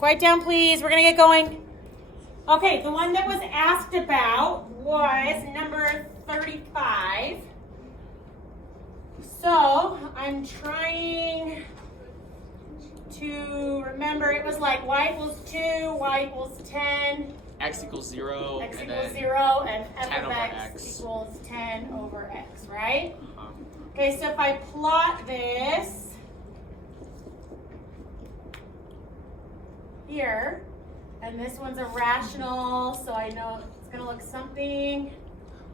Quiet down, please. We're going to get going. Okay, the one that was asked about was number 35. So I'm trying to remember. It was like y equals 2, y equals 10. X equals 0. X and equals then 0, and f 10 of over x x equals 10 over x, right? Uh-huh. Okay, so if I plot this here, and this one's a rational, so I know it's going to look something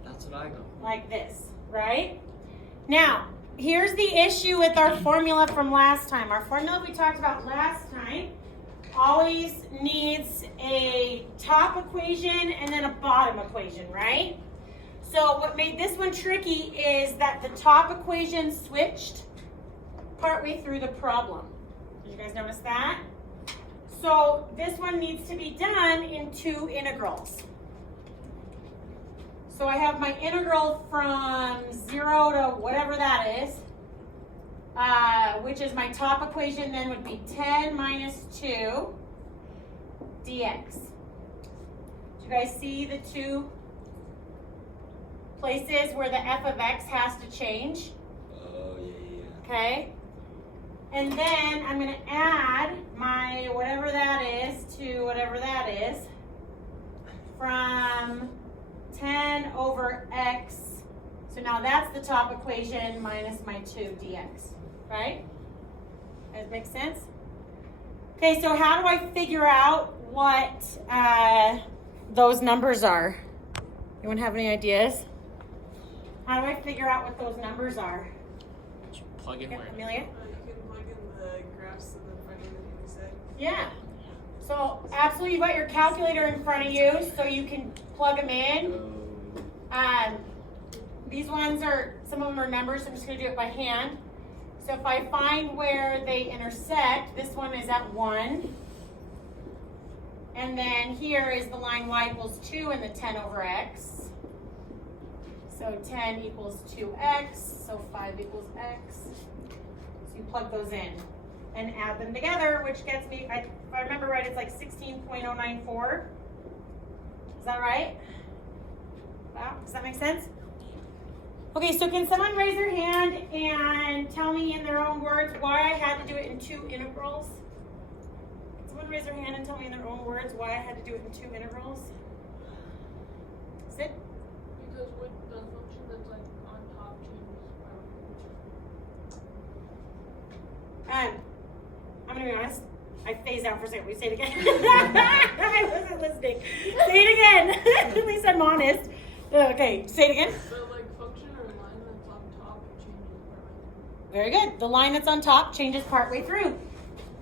That's what I got. like this, right? Now, here's the issue with our formula from last time. Our formula we talked about last time always needs a top equation and then a bottom equation, right? So what made this one tricky is that the top equation switched partway through the problem. Did you guys notice that? So this one needs to be done in 2 integrals. So I have my integral from 0 to whatever that is, which is my top equation, then would be 10 minus 2 dx. Do you guys see the 2 places where the f of x has to change? Oh, yeah. Okay. And then I'm going to add my whatever that is to whatever that is from 10 over x. So now that's the top equation minus my 2 dx, right? Does that make sense? Okay, so how do I figure out what those numbers are? Anyone have any ideas? How do I figure out what those numbers are? Plug in where? Amelia? You can plug in the graphs and then find everything we said. Yeah. So absolutely, you've got your calculator in front of you, so you can plug them in. These ones are, some of them are numbers, so I'm just going to do it by hand. So if I find where they intersect, this one is at 1. And then here is the line y equals 2 and the 10 over x. So 10 equals 2x, so 5 equals x. So you plug those in and add them together, which gets me, if I remember right, it's like 16.094. Is that right? Wow, does that make sense? Okay, so can someone raise their hand and tell me in their own words why I had to do it in 2 integrals? Can someone raise their hand and tell me in their own words why I had to do it in 2 integrals? Sit. Because with the function that's like on top changes. I'm gonna be honest. I phased out for a second. Will you say it again? I wasn't listening. Say it again. At least I'm honest. Okay, say it again. The like function or line that's on top changes partway through. Very good. The line that's on top changes partway through.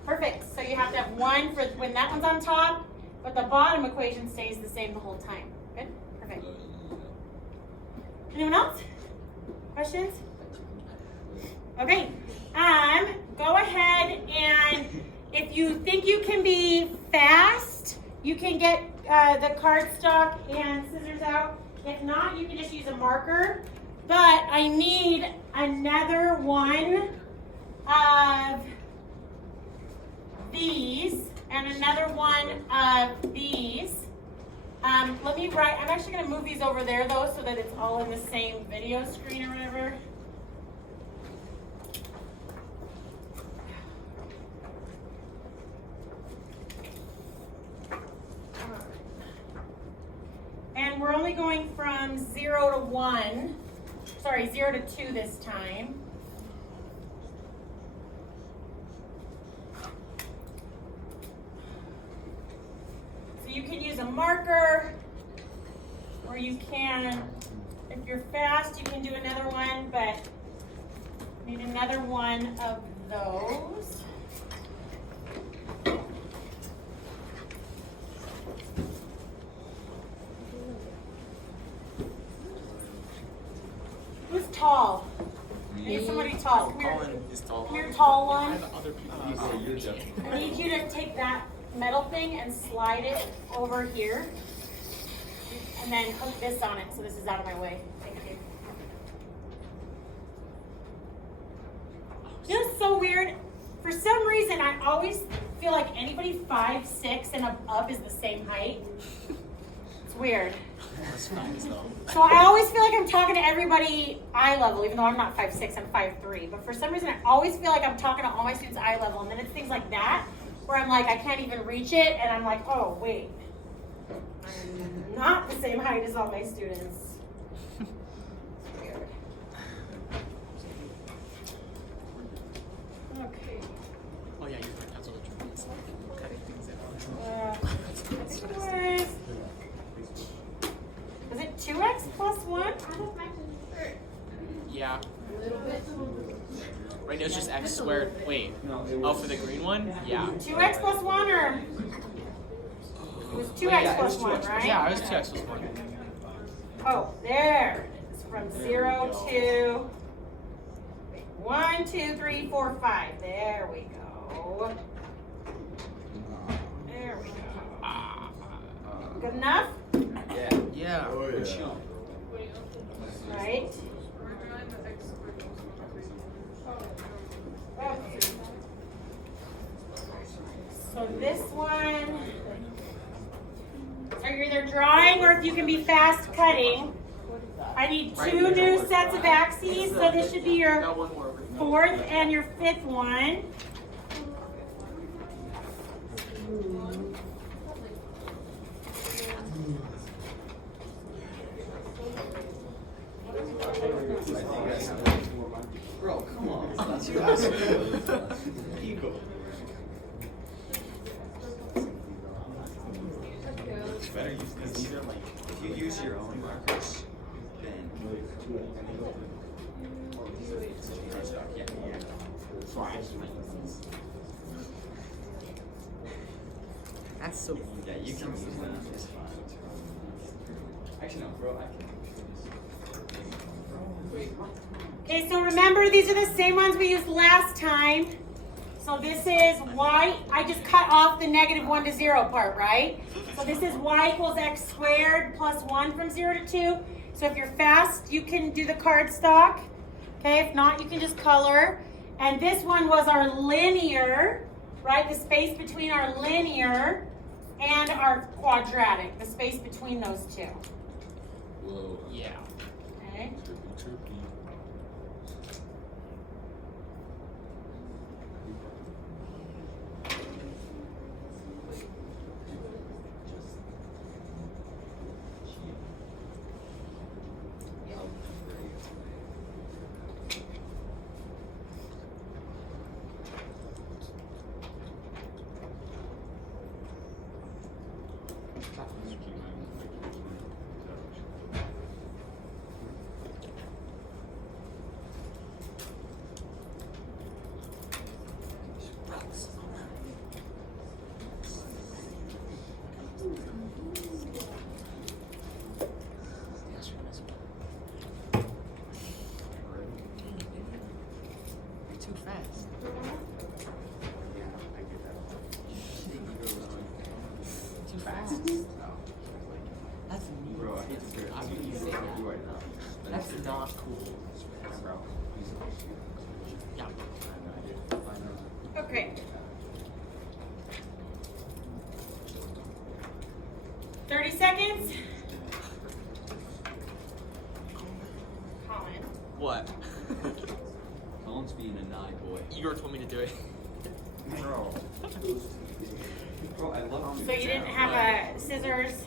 Perfect. So you have to have 1 for when that one's on top, but the bottom equation stays the same the whole time. Good? Perfect. Anyone else? Questions? Okay. Go ahead and if you think you can be fast, you can get the cardstock and scissors out. If not, you can just use a marker. But I need another one of these and another one of these. Let me write, I'm actually going to move these over there though so that it's all in the same video screen or whatever. And we're only going from 0 to 1, sorry, 0 to 2 this time. So you can use a marker, or you can, if you're fast, you can do another one, but need another one of those. Who's tall? I need somebody tall. Come here. Colin is tall. Come here, tall I one. have other people. You're joking. I need you to take that metal thing and slide it over here. And then hook this on it so this is out of my way. Thank you. You know what's so weird? For some reason, I always feel like anybody 5'6" and up is the same height. It's weird. That's facts though. So I always feel like I'm talking to everybody eye level, even though I'm not 5'6", I'm 5'3". But for some reason, I always feel like I'm talking to all my students eye level. And then it's things like that, where I'm like, I can't even reach it. And I'm like, oh, wait. I'm not the same height as all my students. It's weird. Okay. Oh yeah, you can cancel the trip. It's like cutting things out. Is it 2x plus 1? Yeah. Right now it's just x squared. Wait. Oh, for the green one? Yeah. 2x plus 1 or? It was 2x plus 1, right? Yeah, it was 2x plus 1. Oh, there it is. From 0 to 1, 2, 3, 4, 5. There we go. There we go. Good enough? Yeah. Right. Okay. So this one, so you're either drawing or if you can be fast cutting. I need 2 new sets of axes, so this should be your 4th and your 5th one. Bro, come on. That's your ego. It's better because these are like, if you use your own markers, then that's so cool. Yeah, you can use that. It's fine. Actually, no, bro, I can. Okay, so remember these are the same ones we used last time. So this is y, I just cut off the -1 to 0 part, right? So this is y equals x squared plus 1 from 0 to 2. So if you're fast, you can do the card stock. Okay, if not, you can just color. And this one was our linear, right? The space between our linear and our quadratic, the space between those two. Whoa. Yeah. Okay. Trippy. Too fast. Too fast. That's neat. Bro, I hate to hear it. I'm gonna say that. That's not cool. Bro. Yeah. Okay. 30 seconds. Colin. What? Colin's being a naughty boy. Igor told me to do it. Bro. Bro, I love you. So you didn't have a scissors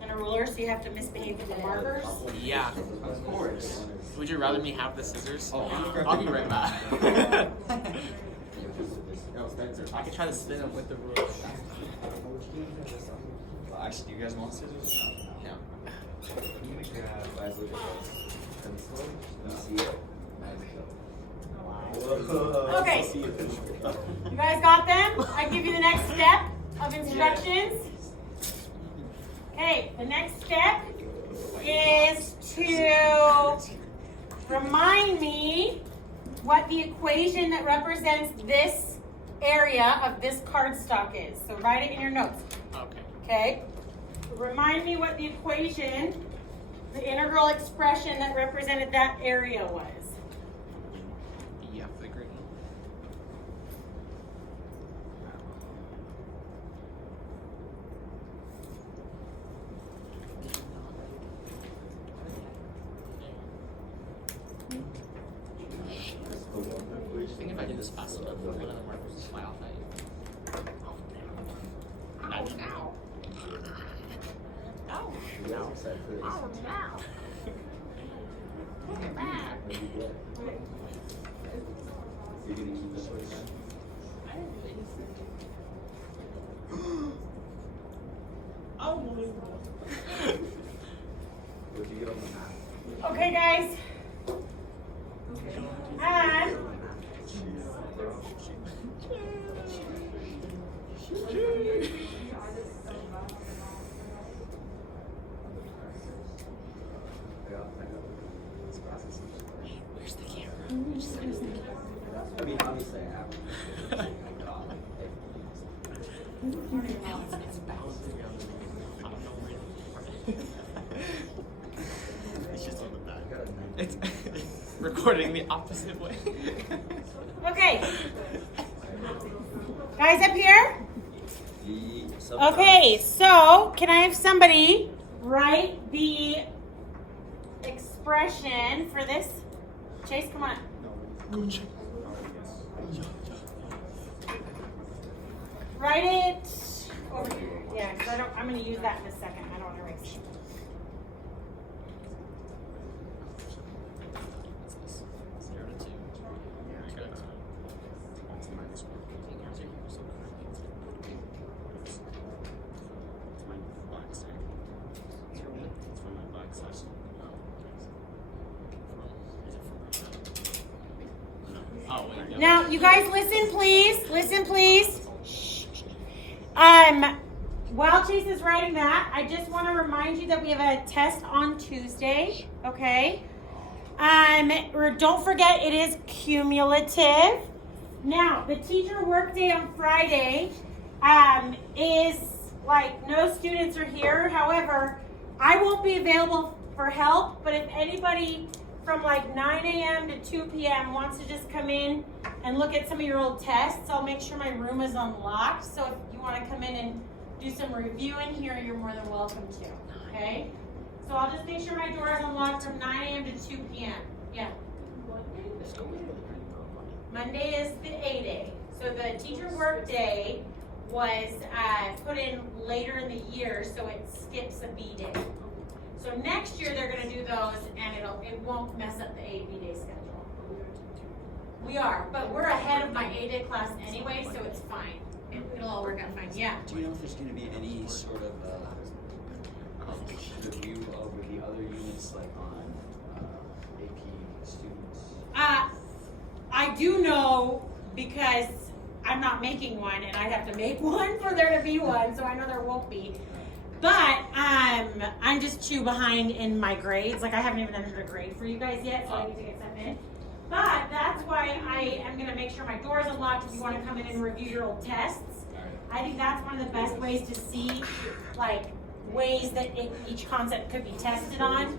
and a ruler, so you have to misbehave with the markers? Yeah. Of course. Would you rather me have the scissors? Oh, I'll be right back. I can try to spin them with the ruler. Actually, do you guys want scissors? Yeah. I'm gonna grab. Guys, look at this. You see it? Okay. You guys got them? I give you the next step of instructions. Okay, the next step is to remind me what the equation that represents this area of this cardstock is. So write it in your notes. Okay. Okay? Remind me what the equation, the integral expression that represented that area was. Yeah, for the green one. No. Except for this. Oh, no. What do you get? You're gonna keep this way, son? I didn't do anything. Unbelievable. What'd you get on the map? Okay, guys. And Where's the camera? I mean, obviously I have. It's bouncing on the I don't know where it's just on the back. It's recording the opposite way. okay, guys up here. Okay, so can I have somebody write the expression for this? Chase, come on. Write it over here. Yeah, because I'm going to use that in a second. I don't want to erase it. Now, you guys listen, please. Listen, please. Shh. While Chase is writing that, I just want to remind you that we have a test on Tuesday, okay? Don't forget, it is cumulative. Now, the teacher workday on Friday is like no students are here. However, I won't be available for help, but if anybody from like 9 a.m. to 2 p.m. wants to just come in and look at some of your old tests, I'll make sure my room is unlocked. So if you want to come in and do some reviewing here, you're more than welcome to, okay? So I'll just make sure my door is unlocked from 9 a.m. to 2 p.m. Yeah. Monday is the A day. So the teacher work day was put in later in the year, so it skips a B day. So next year they're going to do those, and it won't mess up the A B day schedule. We are, but we're ahead of my A day class anyway, so it's fine. It'll all work out fine. Yeah. Do you know if there's going to be any sort of review over the other units, like on AP students? I do know because I'm not making one, and I'd have to make one for there to be one, so I know there won't be. But I'm just too behind in my grades. Like I haven't even entered a grade for you guys yet, so I need to get something in. But that's why I am going to make sure my door is unlocked if you want to come in and review your old tests. I think that's one of the best ways to see like ways that each concept could be tested on.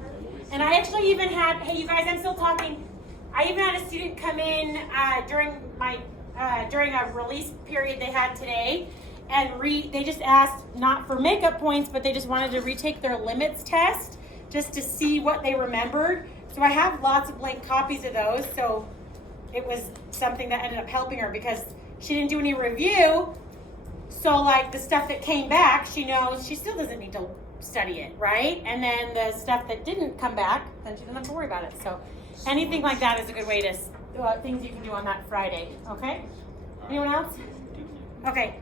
And I actually even had, hey you guys, I'm still talking. I even had a student come in during a release period they had today, and they just asked not for makeup points, but they just wanted to retake their limits test just to see what they remembered. So I have lots of blank copies of those. So it was something that ended up helping her because she didn't do any review. So like the stuff that came back, she knows she still doesn't need to study it, right? And then the stuff that didn't come back, then she doesn't have to worry about it. So anything like that is a good way to, things you can do on that Friday, okay? Anyone else? Okay.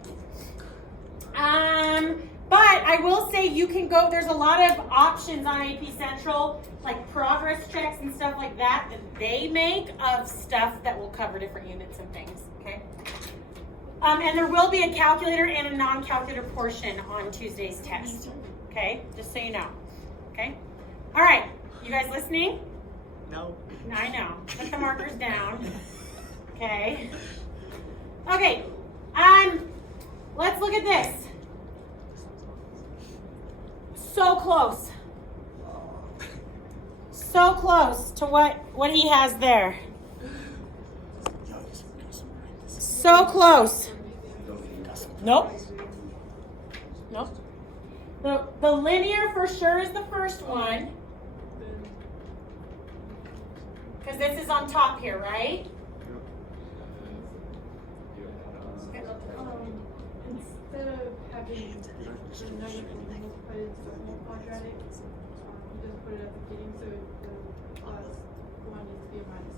But I will say you can go, there's a lot of options on AP Central, like progress checks and stuff like that they make of stuff that will cover different units and things, okay? And there will be a calculator and a non-calculator portion on Tuesday's test, okay? Just so you know, okay? All right, you guys listening? No. I know. Put the markers down. Okay. Okay. Let's look at this. So close. So close to what he has there. So close. Nope. Nope. The linear for sure is the first one. Because this is on top here, right? Instead of having having the negative and put it into the whole quadratic. You just put it at the beginning, so the plus one needs to be a minus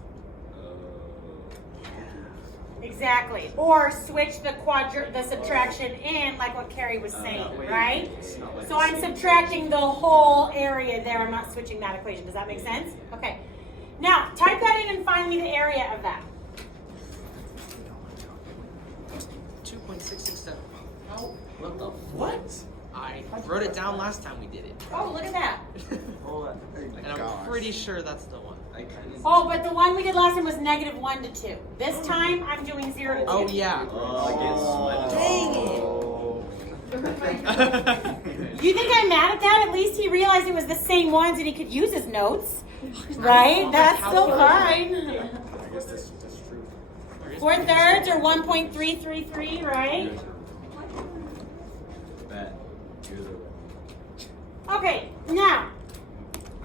one. Exactly. Or switch the subtraction in, like what Carrie was saying, right? So I'm subtracting the whole area there. I'm not switching that equation. Does that make sense? Okay. Now, type that in and find me the area of that. 2.667. What the what? I wrote it down last time we did it. Oh, look at that. Hold on. And I'm pretty sure that's the one. I kind of. Oh, but the one we did last time was -1 to 2. This time, I'm doing 0 to 2. Oh, yeah. You think I'm mad at that? At least he realized it was the same ones and he could use his notes. Right? That's still fine. I guess that's true. 4/3 or 1.333, right? Bet. You're the. Okay, now,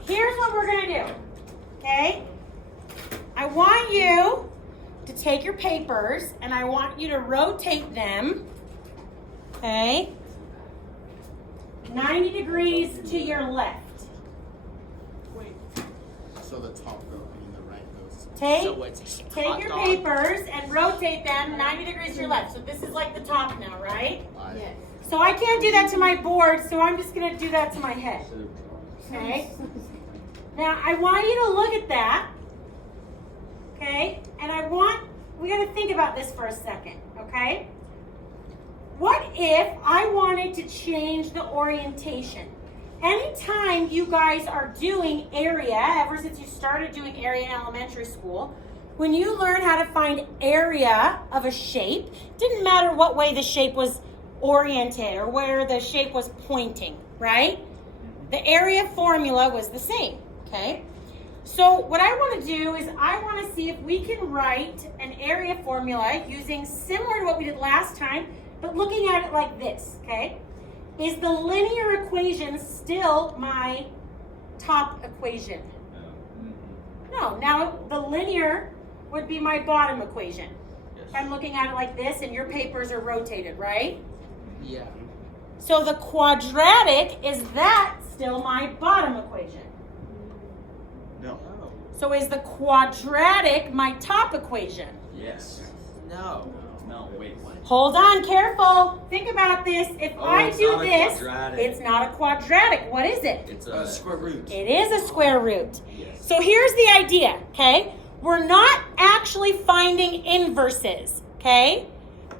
here's what we're going to do. Okay? I want you to take your papers and I want you to rotate them. Okay? 90 degrees to your left. Wait. So the top row and the right goes. Take your papers and rotate them 90 degrees to your left. So this is like the top now, right? Yes. So I can't do that to my board, so I'm just going to do that to my head. Okay? Now I want you to look at that. Okay? And we got to think about this for a second. Okay? What if I wanted to change the orientation? Anytime you guys are doing area, ever since you started doing area in elementary school, when you learn how to find area of a shape, didn't matter what way the shape was oriented or where the shape was pointing, right? The area formula was the same, okay? So what I want to do is I want to see if we can write an area formula using similar to what we did last time, but looking at it like this, okay? Is the linear equation still my top equation? No, now the linear would be my bottom equation. If I'm looking at it like this and your papers are rotated, right? Yeah. So the quadratic, is that still my bottom equation? No. So is the quadratic my top equation? Yes. No. No. Wait. What? Hold on, careful. Think about this. If I it's do not a this, quadratic. it's not a quadratic. What is it? It's A square root. It is a square root. Yes. So here's the idea, okay? We're not actually finding inverses, okay?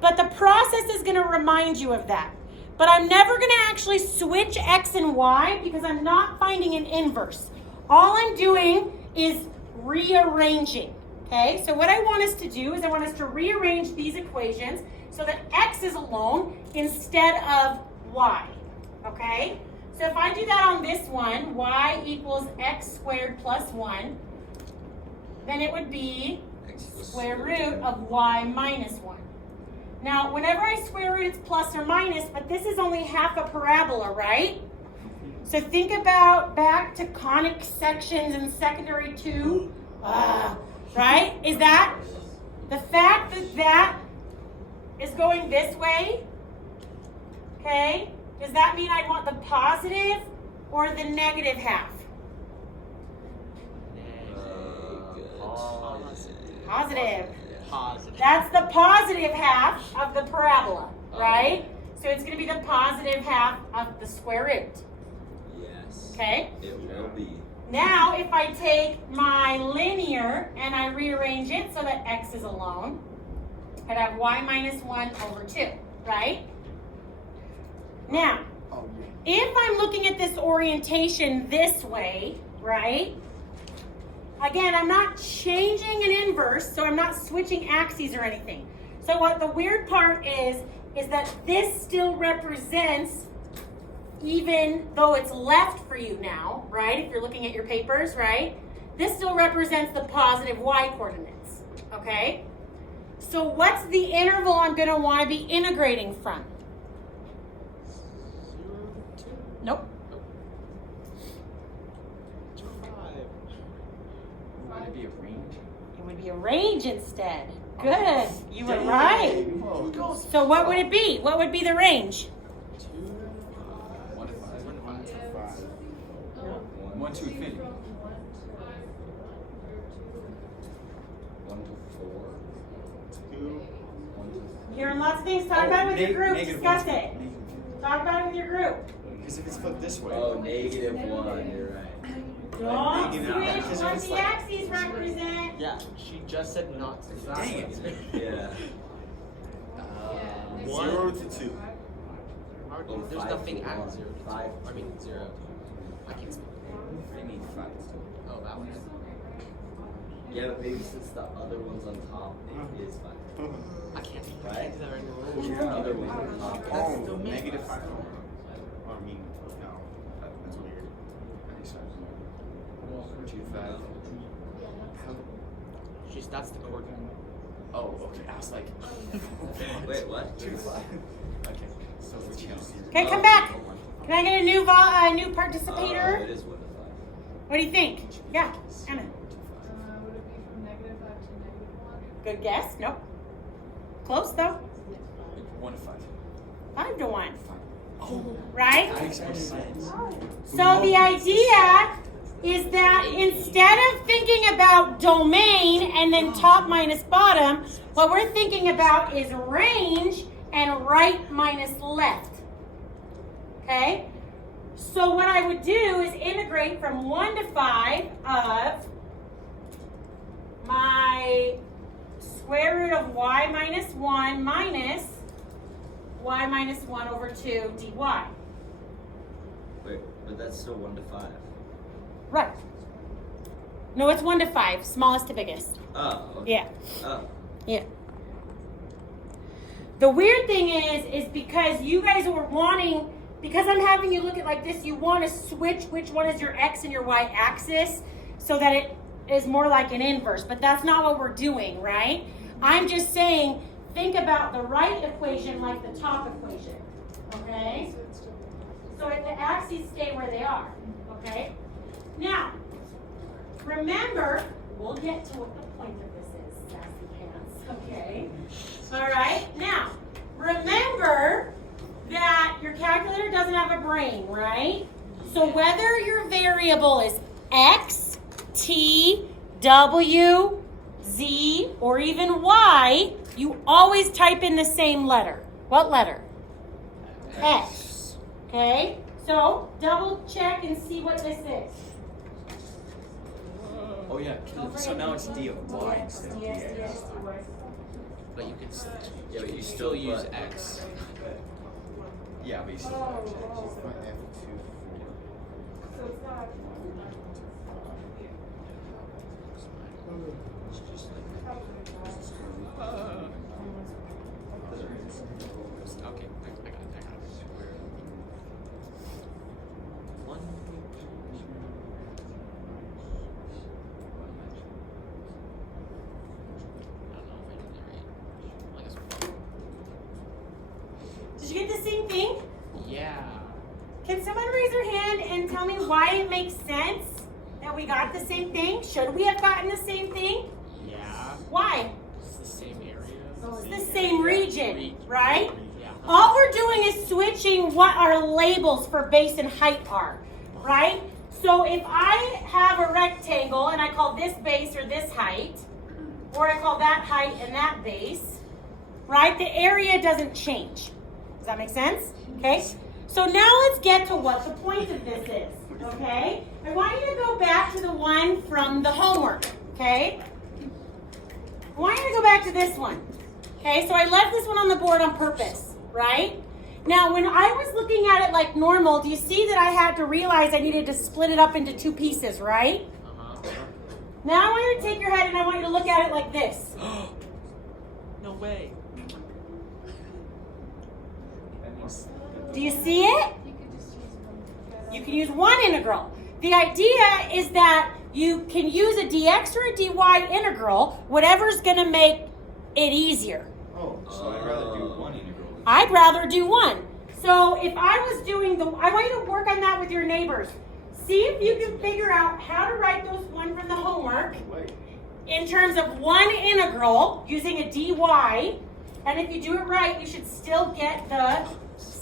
But the process is going to remind you of that. But I'm never going to actually switch x and y because I'm not finding an inverse. All I'm doing is rearranging, okay? So what I want us to do is I want us to rearrange these equations so that x is alone instead of y, okay? So if I do that on this one, y equals x squared plus 1, then it would be square root of y minus 1. Now, whenever I square root, it's plus or minus, but this is only half a parabola, right? So think about back to conic sections in secondary 2, right? Is that the fact that that is going this way, okay? Does that mean I want the positive or the negative half? Positive. Positive. That's the positive half of the parabola, right? So it's going to be the positive half of the square root, Yes. okay? It will be. Now, if I take my linear and I rearrange it so that x is alone, I'd have y minus 1 over 2, right? Now, Oh, yeah. if I'm looking at this orientation this way, right? Again, I'm not changing an inverse, so I'm not switching axes or anything. So what the weird part is that this still represents, even though it's left for you now, right? If you're looking at your papers, right? This still represents the positive y coordinates, okay? So what's the interval I'm going to want to be integrating from? 0 to 2. Nope. 2, 5. Would it be a range? It would be a range instead. Good. You were right. So what would it be? What would be the range? 1 to 5. 1 to 5. 1 to infinity. 1 to 4. 2. 1 to Hearing lots of things. Talk about it with your group. Negative Discuss 1. it. Talk about it with your group. Because if it's flipped this way. Oh, negative 1. You're right. Don't negative switch because what it's the like- axes represent. Yeah, she just said not to. Dang it. Yeah. 0 to 2. Oh, There's 5 nothing to at 1. 0 to 5 I mean 0. I can't speak. I need 5 still. Oh, that one. Yeah, but maybe since the other one's on top, it is 5. I can't do that. I Right? can't do that right now. The other one's on top. Oh, still me. negative 5. Or I mean, no. That's weird. Okay, so 2 to 5. How? That's the chord. Oh, okay. I was like. Wait, what? 2 to 5. Okay. So which house? Okay, come back. Can I get a new new participator? It is 1 to 5. What do you think? Yeah, Anna. Would it be from -5 to -1? Good guess. Nope. Close though. 1 to 5. 5 to 1. 5. Oh, Right? that makes more sense. So the idea is that instead of thinking about domain and then top minus bottom, what we're thinking about is range and right minus left. Okay? So what I would do is integrate from 1 to 5 of my square root of y minus 1 minus y minus 1 over 2 dy. Wait, but that's still 1 to 5. Right. No, it's 1 to 5, smallest to biggest. Oh, okay. Yeah, Oh. yeah. The weird thing is because you guys were wanting, because I'm having you look at like this, you want to switch which one is your x and your y axis so that it is more like an inverse, but that's not what we're doing, right? I'm just saying, think about the right equation like the top equation, okay? So if the axes stay where they are, okay? Now, remember, we'll get to what the point of this is, sassy pants, okay? All right, now, remember that your calculator doesn't have a brain, right? So whether your variable is x, t, w, z, or even y, you always type in the same letter. What letter? X. Okay? So double check and see what this is. Oh, yeah. So now it's D of Y instead of Yes, DX. yes, DY. But you can Yeah, but you still use X. Yeah, but you still Oh, have oh. My F2. So it's not. Okay, I got it. One. I don't know if I did that right. I guess Did you get the same thing? yeah. Can someone raise their hand and tell me why it makes sense that we got the same thing? Should we have gotten the same thing? Yeah. Why? It's the same area. It's the same region, right? Yeah. All we're doing is switching what our labels for base and height are, right? So if I have a rectangle and I call this base or this height, or I call that height and that base, right? The area doesn't change. Does that make sense? Okay? So now let's get to what the point of this is, okay? I want you to go back to the one from the homework, okay? I want you to go back to this one. Okay, so I left this one on the board on purpose, right? Now, when I was looking at it like normal, do you see that I had to realize I needed to split it up into two pieces, right? Now I want you to take your head and I want you to look at it like this. No way. Do you see it? You could just use one. You can use one integral. The idea is that you can use a dx or a dy integral, whatever's going to make it easier. Oh, so I'd rather do one integral. I'd rather do one. So if I was doing I want you to work on that with your neighbors. See if you can figure out how to write those one from the homework in terms of one integral using a dy. And if you do it right, you should still get the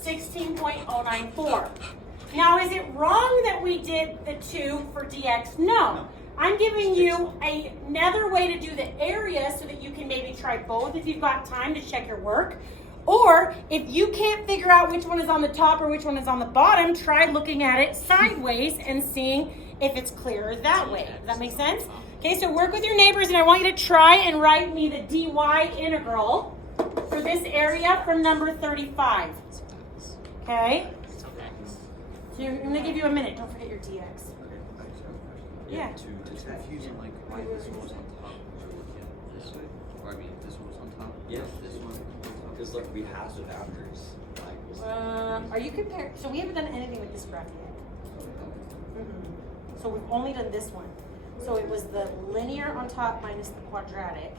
16.094. Now, is it wrong that we did the 2 for dx? No. I'm giving you another way to do the area so that you can maybe try both if you've got time to check your work. Or if you can't figure out which one is on the top or which one is on the bottom, try looking at it sideways and seeing if it's clearer that way. Does that make sense? Okay, so work with your neighbors, and I want you to try and write me the dy integral for this area from number 35. Okay? So I'm going to give you a minute. Don't forget your dx. Yeah. It's confusing, like, why this one was on top when we're looking at this way? Or, I mean, this one was on top? Yeah. This one was on top? Because look, we have the boundaries. Like, Are you comparing? So we haven't done anything with this graph yet. So we've only done this one. So it was the linear on top minus the quadratic,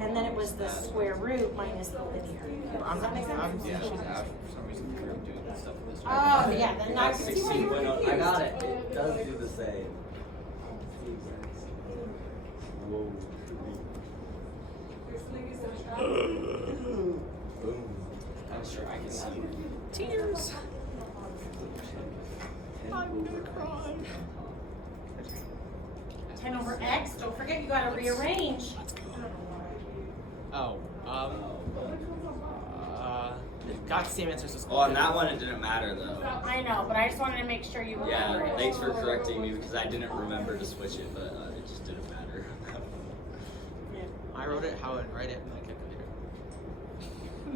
and then it was the square root minus the linear. Does that make sense? Yeah, she's out for some reason we were doing this stuff with this. Oh, yeah, then I can see why you were 16.0. I confused. got it. It does do the same. Whoa. Boom. I'm sure I can see it. Tears. 10 I'm gonna over cry. 10 over x. Don't forget you got to rearrange. Oh, got the same answers as Oh, on that one it didn't matter though. I know, but I just wanted to make sure you remember Yeah, it. thanks for correcting me because I didn't remember to switch it, but it just didn't matter. I wrote it how I would write it in my calculator.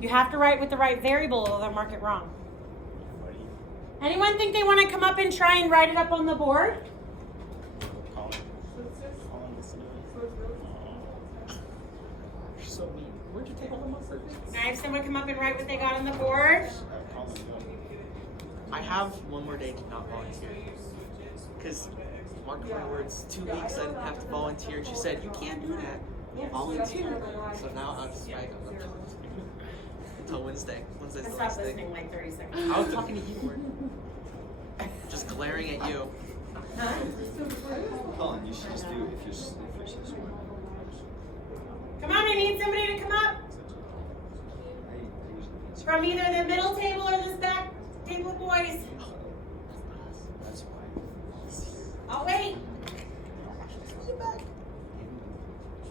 You have to write with the right variable, or they'll mark it wrong. Anyone think they want to come up and try and write it up on the board? You're so mean. Where'd you take all the markers? Can I have someone come up and write what they got on the board? I have one more day to not volunteer. Because, mark my words, 2 weeks I didn't have to volunteer, and she said, you can't do that. Volunteer. So now I'm just right. Until Wednesday. Wednesday's the Stop last day. listening like 30 seconds. I was talking to you, Gordon. Just glaring at you. Huh? Colin, you should just do it if you're so smart. Come on, I need somebody to come up. From either the middle table or this back table of boys. That's why. I'll wait.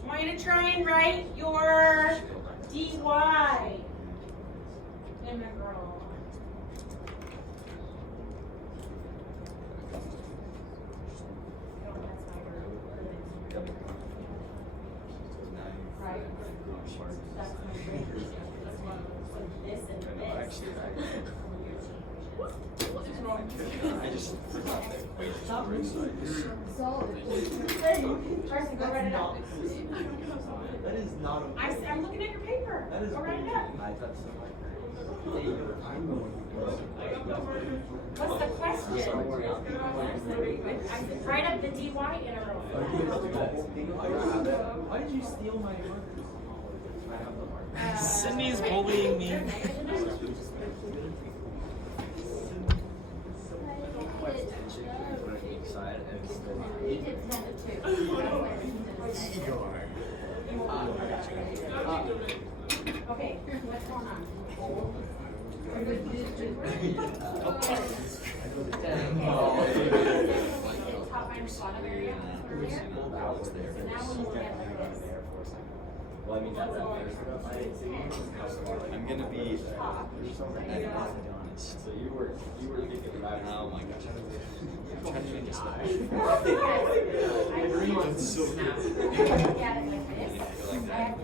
I want you to try and write your dy integral. Right? That's my grade. So this and this. I just forgot that. Wait, Hey, Carson, go write it out. that is not a. I'm looking at your paper. That is Go write it up. I thought so. Hey, I'm going. What's the question? I said, write up the dy integral. Why did you steal my markers? I have the markers. Sydney's bullying me. He did 10 to 2. Okay, what's going on? Top minus bottom area earlier. So now we'll look at like this. Well, I mean, that's I'm gonna be honest. So you were thinking about how, oh my gosh, I'm trying to make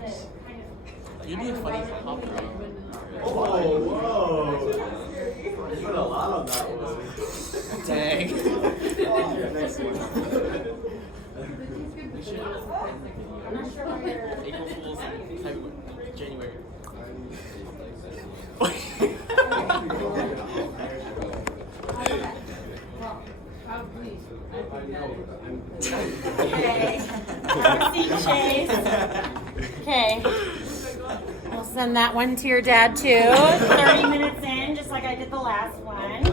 this You'd be a funny pop girl. Oh, whoa! You put a lot on that one. Dang. Next one. We should I'm not sure where you're. April Fool's January. Okay. Have a seat, Chase. Okay. We'll send that one to your dad too. 30 minutes in, just like I did the last one.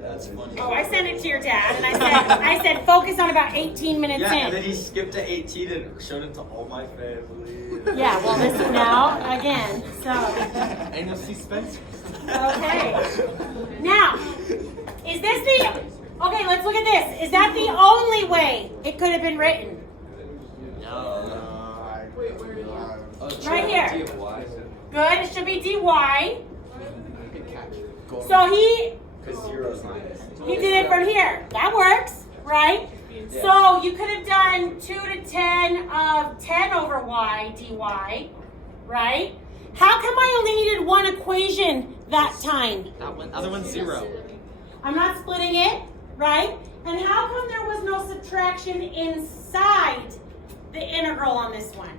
That's funny. Oh, I sent it to your dad, and I said focus on about 18 minutes Yeah, in. and then he skipped to 18 and showed it to all my family. Yeah, well, this is now again. So, And you'll see Spencer. okay. Now, is this the, okay, let's look at this. Is that the only way it could have been written? No. Wait, where did you? Oh, it Right should here. be DY. Good, it should be dy. Good catch. So he Because 0 is minus. did it from here. That works, right? So you could have done 2 to 10 of 10 over y dy, right? How come I only needed one equation that time? That one, other one's 0. I'm not splitting it, right? And how come there was no subtraction inside the integral on this one?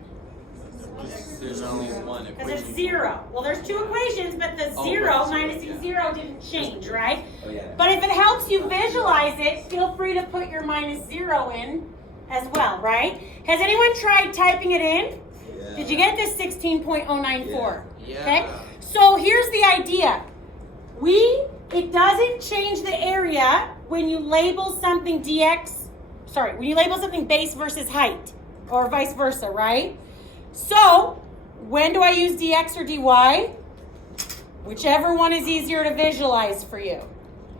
There's only one Because equation. it's 0. Well, there's 2 equations, but the 0 right, minusing 0 didn't change, right? Oh, yeah. But if it helps you visualize it, feel free to put your minus 0 in as well, right? Has anyone tried typing it in? Yeah. Did you get this 16.094? Yeah. Okay? So here's the idea. It doesn't change the area when you label something when you label something base versus height, or vice versa, right? So, when do I use dx or dy? Whichever one is easier to visualize for you.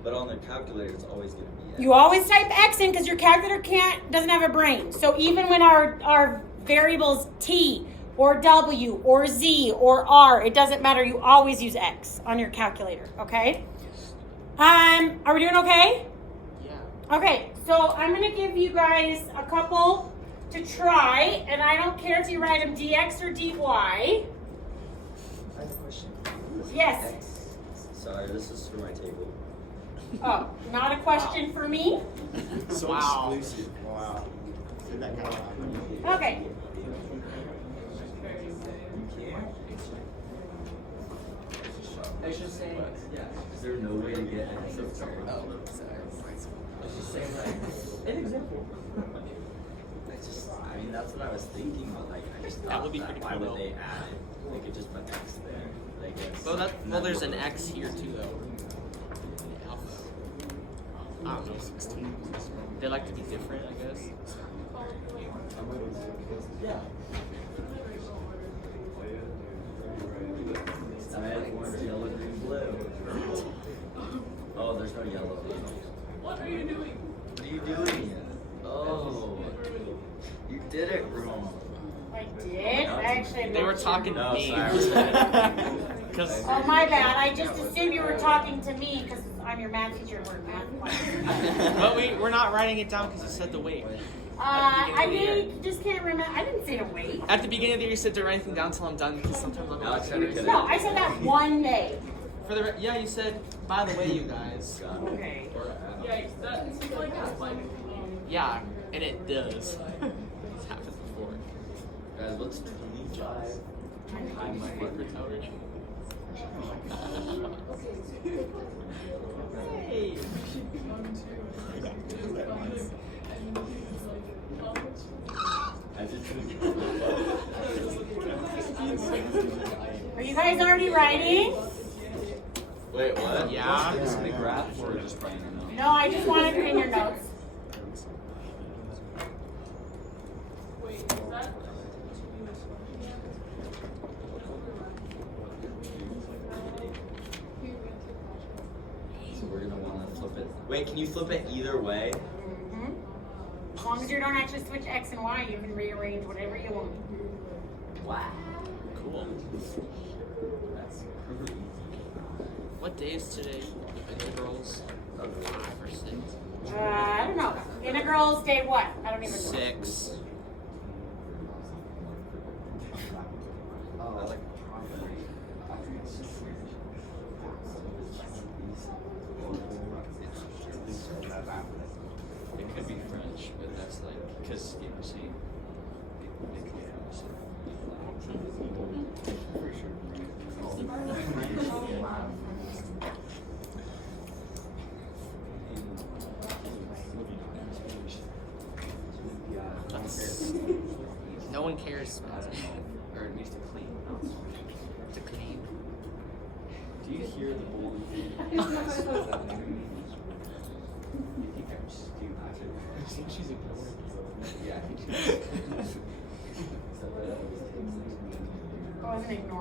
But on the calculator, it's always going to be X. You always type x in because your calculator doesn't have a brain. So even when our variables t or w or z or r, it doesn't matter. You always use x on your calculator. Okay. Are we doing okay? Yeah. Okay. So I'm gonna give you guys a couple to try, and I don't care if you write them dx or dy. I have a question. Yes. X. Sorry, this is for my table. Oh, not a question for me. So Wow. exclusive. Wow. Did that kind of happen? Okay. I should say, Is there no way to get X? oh, sorry. I was just saying like, an example. I mean, that's what I was thinking, but like, I just thought That would be pretty why cool, would though. they add it? They could just put X there. But I guess. Well, there's an X here too, though. Alpha. I don't know. 16. They like to be different, I guess. Yeah. Red, orange, yellow, green, blue. Oh, there's no yellow. What are you doing? What are you doing? Oh, you did it wrong. I did. I actually. They were talking to No, me. sorry. Because Oh, my bad. I just assumed you were talking to me because I'm your math teacher and we're in math class. but we're not writing it down because you said to wait. Just can't remember. I didn't say to wait. At the beginning of the year, you said to write anything down until I'm done because sometimes I'll be Alex, like, try to get No, I said that one day. For the yeah, you said by the way, you guys. Okay. Yikes, that seems like that's like, Yeah, and it does. It's happened before. Guys, what's 25? I'm my favorite tower. Hey. I just Are you guys already writing? Wait, what? Yeah. Is it a graph or just writing a note? No, I just wanted it in your notes. wait, is that? So we're gonna want to flip it. Wait, can you flip it either way? Mm-hmm. As long as you don't actually switch X and Y, you can rearrange whatever you want. Wow. Cool. That's pretty. What day is today? Integrals? 5 or 6? I don't know. Integrals day what? I don't even know. 6. Oh, I like. It could be French, but that's like, because, you know, see, it could be No one cares. or it needs to clean. To clean. Do you hear the bull? You think I'm stupid? I think she's ignoring Yeah, I think she's. So that always takes wasn't ignored.